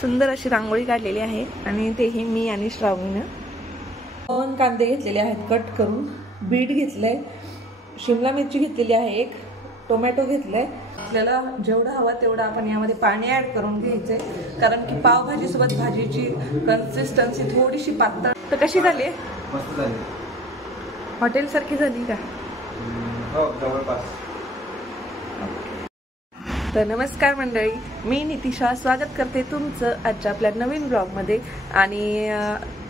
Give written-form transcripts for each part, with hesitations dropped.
सुंदर अशी रांगोळी काढलेली आहे आणि तेही मी आणि श्रावणीनं. 2 कांदे घेतलेले आहेत कट करून, बीट घेतलंय, शिमला मिरची घेतलेली आहे, 1 टोमॅटो घेतलाय. आपल्याला जेवढं हवं तेवढं आपण यामध्ये पाणी ऍड करून घ्यायचंय, कारण की पावभाजी सोबत भाजीची कन्सिस्टन्सी थोडीशी पातळ. तर कशी झाली? मस्त झाली, हॉटेल सारखी झाली का? हो, जवळपास. तर नमस्कार मंडळी, मी नितिशा स्वागत करते तुमचं आजच्या आपल्या नवीन ब्लॉगमध्ये. आणि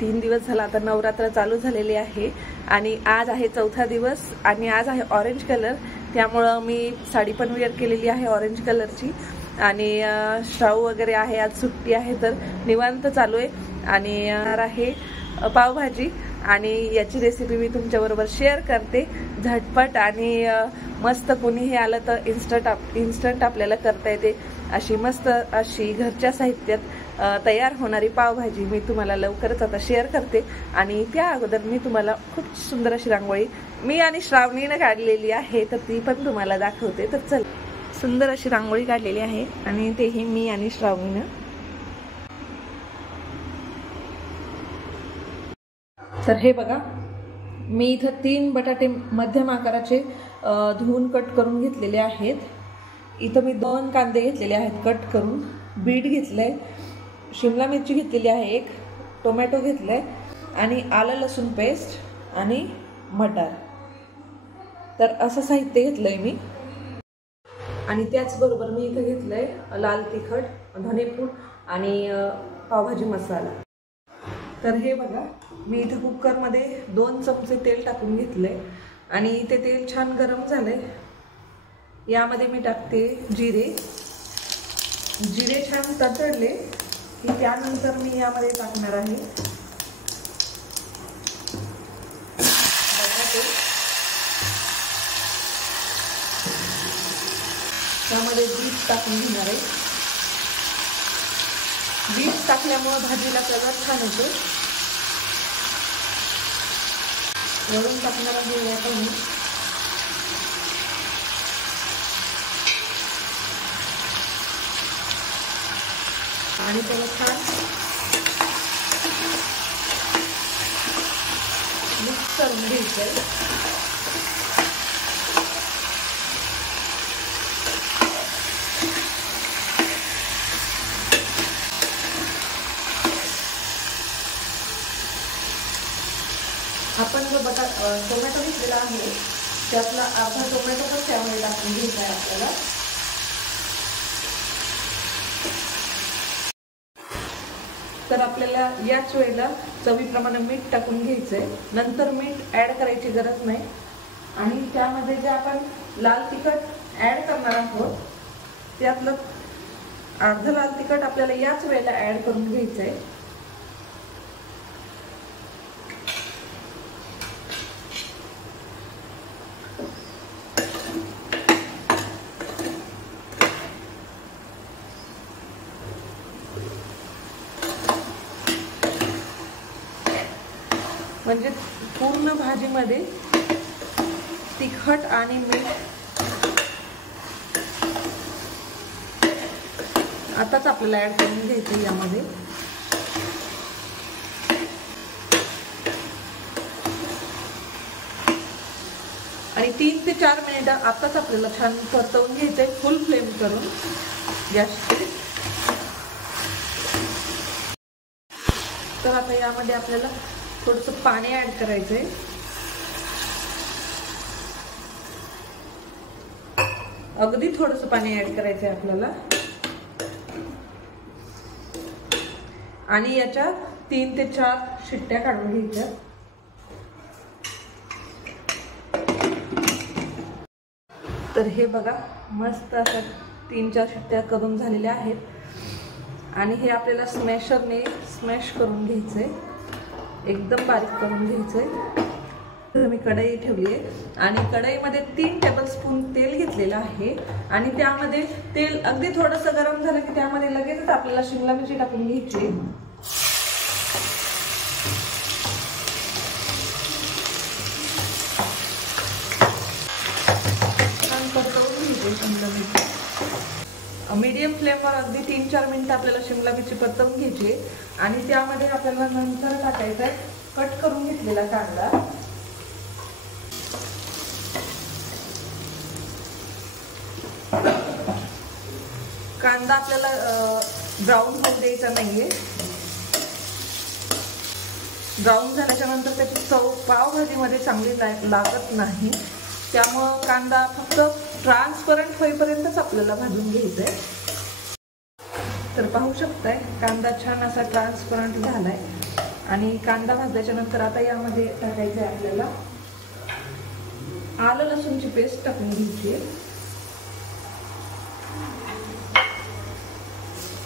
3 दिवस झाला आता नवरात्र चालू झालेली आहे आणि आज आहे 4था दिवस आणि आज आहे ऑरेंज कलर, त्यामुळं मी साडी पण वेअर केलेली आहे ऑरेंज कलरची. आणि श्राव वगैरे आहे, आज सुट्टी आहे तर निवांत चालू आहे. आणि आहे पावभाजी आणि याची रेसिपी मी तुमच्याबरोबर शेअर करते झटपट आणि मस्त. कोणीही आलं तर इन्स्टंट आपल्याला करता येते अशी मस्त अशी घरच्या साहित्यात तयार होणारी पावभाजी मी तुम्हाला लवकरच आता शेअर करते. आणि त्या अगोदर मी तुम्हाला खूप सुंदर अशी रांगोळी मी आणि श्रावणीनं काढलेली आहे तर ती पण तुम्हाला दाखवते. तर चल, सुंदर अशी रांगोळी काढलेली आहे आणि तेही मी आणि श्रावणीनं. तर हे बघा, मी इथं 3 बटाटे मध्यम आकाराचे धुवून कट करून घेतलेले आहेत. इथं मी 2 कांदे घेतलेले आहेत कट करून, बीट घेतलंय, शिमला मिरची घेतलेली आहे, 1 टोमॅटो घेतलाय आणि आलं लसूण पेस्ट आणि मटार. तर असं साहित्य घेतलंय मी. आणि त्याचबरोबर मी इथं घेतलंय लाल तिखट, धनेपूड आणि पावभाजी मसाला. तर हे बघा, मी इथं कुकरमध्ये 2 चमचे तेल टाकून घेतलंय आणि ते तेल छान गरम झालंय. यामध्ये मी टाकते जिरे. जिरे छान तडतडले की त्यानंतर मी यामध्ये टाकणार आहे बटाटे. त्यामध्ये बीट टाकून घेणार आहे. बीट टाकल्यामुळे भाजीला कलर छान येतो. वरून टाकणार आहे आपण आणि त्याला छान मिक्स करून घ्यायचंय. आपण जो टोमॅटो घेतलेला आहे त्यातला अर्धा टोमॅटो पण त्यामध्ये टाकून घ्यायचा आहे आपल्याला. तर आपल्याला याच वेळेला चवीप्रमाणे मीठ टाकून घ्यायचंय. नंतर मीठ ऍड करायची गरज नाही. आणि त्यामध्ये जे आपण लाल तिखट ऍड करणार आहोत त्यातलं अर्ध लाल तिखट आपल्याला याच वेळेला ऍड करून घ्यायचंय. म्हणजे पूर्ण भाजीमध्ये तिखट आणि मीठ आताच आपल्याला ऍड करून घ्यायचं यामध्ये. आणि 3 ते 4 मिनिटं आताच आपल्याला छान परतवून घ्यायचंय फुल फ्लेम करून गॅसची. तर आता यामध्ये आपल्याला थोडंसं पाणी ऍड करायचंय. अगदी थोडंसं पाणी ऍड करायचंय आपल्याला. आणि याच्या 3 ते 4 शिट्ट्या काढून घ्यायच्या. तर हे बघा, मस्त असं 3-4 शिट्ट्या करून झालेल्या आहेत. आणि हे आपल्याला स्मॅशरने स्मॅश करून घ्यायचंय, एकदम बारीक करून घ्यायचंय. तर मी कढई ठेवली आहे आणि कढईमध्ये 3 टेबलस्पून तेल घेतलेलं आहे. आणि त्यामध्ये तेल अगदी थोडंसं गरम झालं की त्यामध्ये लगेचच आपल्याला शिमला मिरची टाकून घ्यायची. छान परतवून घ्यायची शिमला मिरची. मीडियम फ्लेमवर अगदी 3-4 मिनिटं आपल्याला शिमला मिरची परतवून घ्यायची आणि त्यामध्ये आपल्याला नंतर टाकायचा आहे कट करून घेतलेला कांदा. कांदा आपल्याला ब्राऊन होऊ द्यायचा नाहीये. ब्राऊन झाल्याच्या नंतर त्याची चव पावभाजीमध्ये चांगली लागत नाही. त्यामुळं कांदा फक्त ट्रान्सपरंट होईपर्यंतच आपल्याला भाजून घ्यायचा आहे. तर पाहू शकताय कांदा छान असा ट्रान्सपरंट झालाय. आणि कांदा भाजल्याच्या नंतर आता यामध्ये टाकायचं आहे आपल्याला आलं लसूणची पेस्ट टाकून घ्यायची आहे.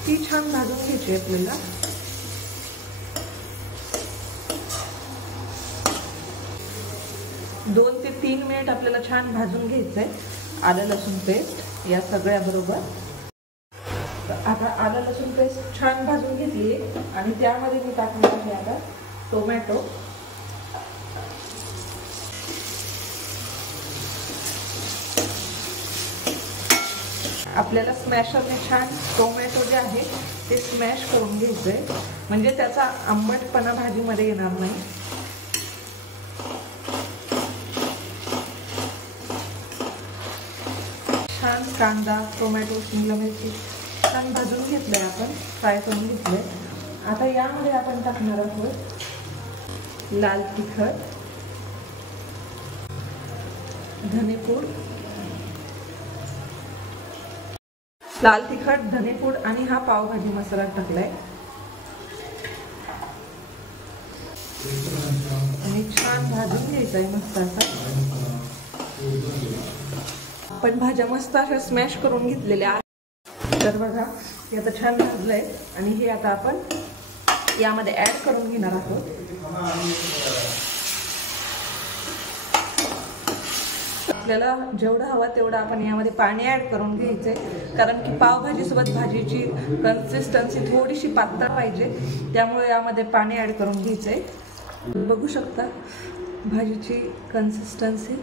ती छान भाजून घ्यायची आहे आपल्याला. दोन ते 3 मिनिट आपल्याला छान भाजून घ्यायचंय आलं लसूण पेस्ट या सगळ्या बरोबर. आता आलं लसूण पेस्ट छान भाजून घेतली आणि त्यामध्ये मी टाकणार आहे आता टोमॅटो. आपल्याला स्मॅशरने छान टोमॅटो जे आहे ते स्मॅश करून घ्यायचंय म्हणजे त्याचा आंबटपणा भाजीमध्ये येणार नाही. छान कांदा टोमॅटो शिमला मिरची छान भाजून घेतलंय आपण फ्राय करून घेतलंय. आता यामध्ये आपण टाकणार आहोत लाल तिखट, धनेपूड, लाल तिखट धनेपूड आणि हा पावभाजी मसाला टाकलाय आणि छान भाजून घ्यायचा आहे मस्त असा. आपण भाज्या मस्त अशा स्मॅश करून घेतलेल्या आहेत. तर बघा हे आता छान भाजलंय आणि हे आता आपण यामध्ये ऍड करून घेणार आहोत. आपल्याला जेवढं हवं तेवढं आपण यामध्ये पाणी ऍड करून घ्यायचंय कारण की पावभाजी सोबत भाजीची कन्सिस्टन्सी थोडीशी पातळ पाहिजे. त्यामुळे यामध्ये पाणी ऍड करून घ्यायचंय. बघू शकता भाजीची कन्सिस्टन्सी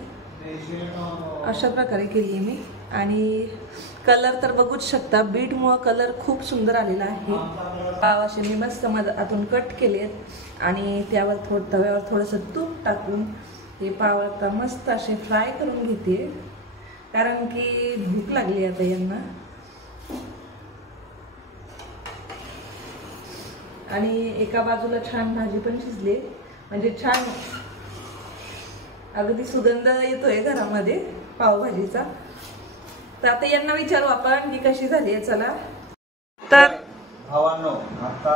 अशा प्रकारे केली मी. आणि कलर तर बघूच शकता बीटमुळे कलर खूप सुंदर आलेला आहे. पाव असे मी मस्त आतून कट केलेत आणि त्यावर तव्यावर थोडंसं तूप टाकून हे पाव आता मस्त असे फ्राय करून घेते कारण की भूक लागली आता यांना. आणि एका बाजूला छान भाजी पण शिजली म्हणजे छान अगदी सुगंध येतोय घरामध्ये पावभाजीचा. तर आता यांना विचारू आपण की कशी झाली आहे. चला तर भावांनो आता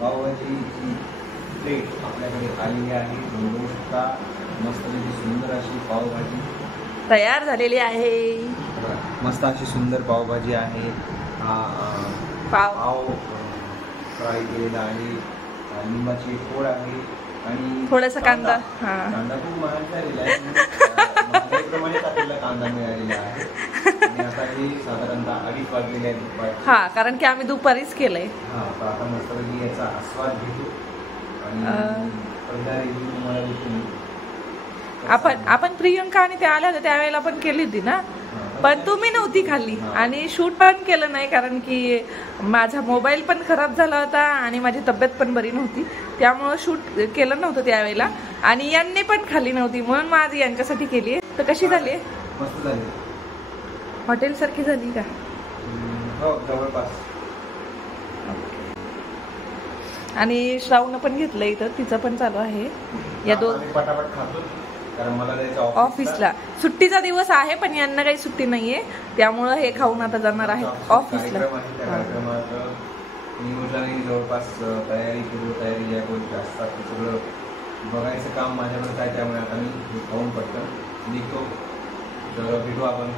पावभाजीची प्लेट आपल्याकडे आलेली आहे. बघू शकता मस्तपैकी सुंदर अशी पावभाजी तयार झालेली आहे. मस्त अशी सुंदर पावभाजी आहे. पाव फ्राय केलेला आहे. लिंबाची फोड आहे आणि थोडासा कांदा. कांदा खूप महाग झालेला आहे. प्रमाणे टाकलेला कांदा मिळालेला आहे. आणि आता हे साधारणतः 2:30 वाजलेले आहेत दुपारी. हा कारण की आम्ही दुपारीच केलंय. हा तर आता मस्तपैकी याचा आस्वाद घेतो आणि पहिला रिव्ह्यू तुम्हाला देतो. आपण प्रियंका आणि त्या आल्या होत्या त्यावेळेला पण केली होती ना पण तुम्ही नव्हती खाल्ली आणि शूट पण केलं नाही कारण की माझा मोबाईल पण खराब झाला होता आणि माझी तब्येत पण बरी नव्हती. त्यामुळं शूट केलं नव्हतं त्यावेळेला आणि यांनी पण खाल्ली नव्हती म्हणून माझी यांच्यासाठी केली. तर कशी झाली? मस्त झाली. हॉटेल सारखी झाली का? हो जवळपास. आणि श्रावण पण घेतलं इथं तिचं पण चालू आहे. या दोन पटापट खातो कारण मला जायचं ऑफिसला. सुट्टीचा दिवस आहे पण यांना काही सुट्टी नाहीये त्यामुळं हे खाऊन आता जाणार आहे ऑफिसला. जवळपास तयारी या गोष्टी असतात ते सगळं बघायचं काम माझ्याकडे काय. त्यामुळे आता मी खाऊन पटकन निघतो. तर भेटू आपण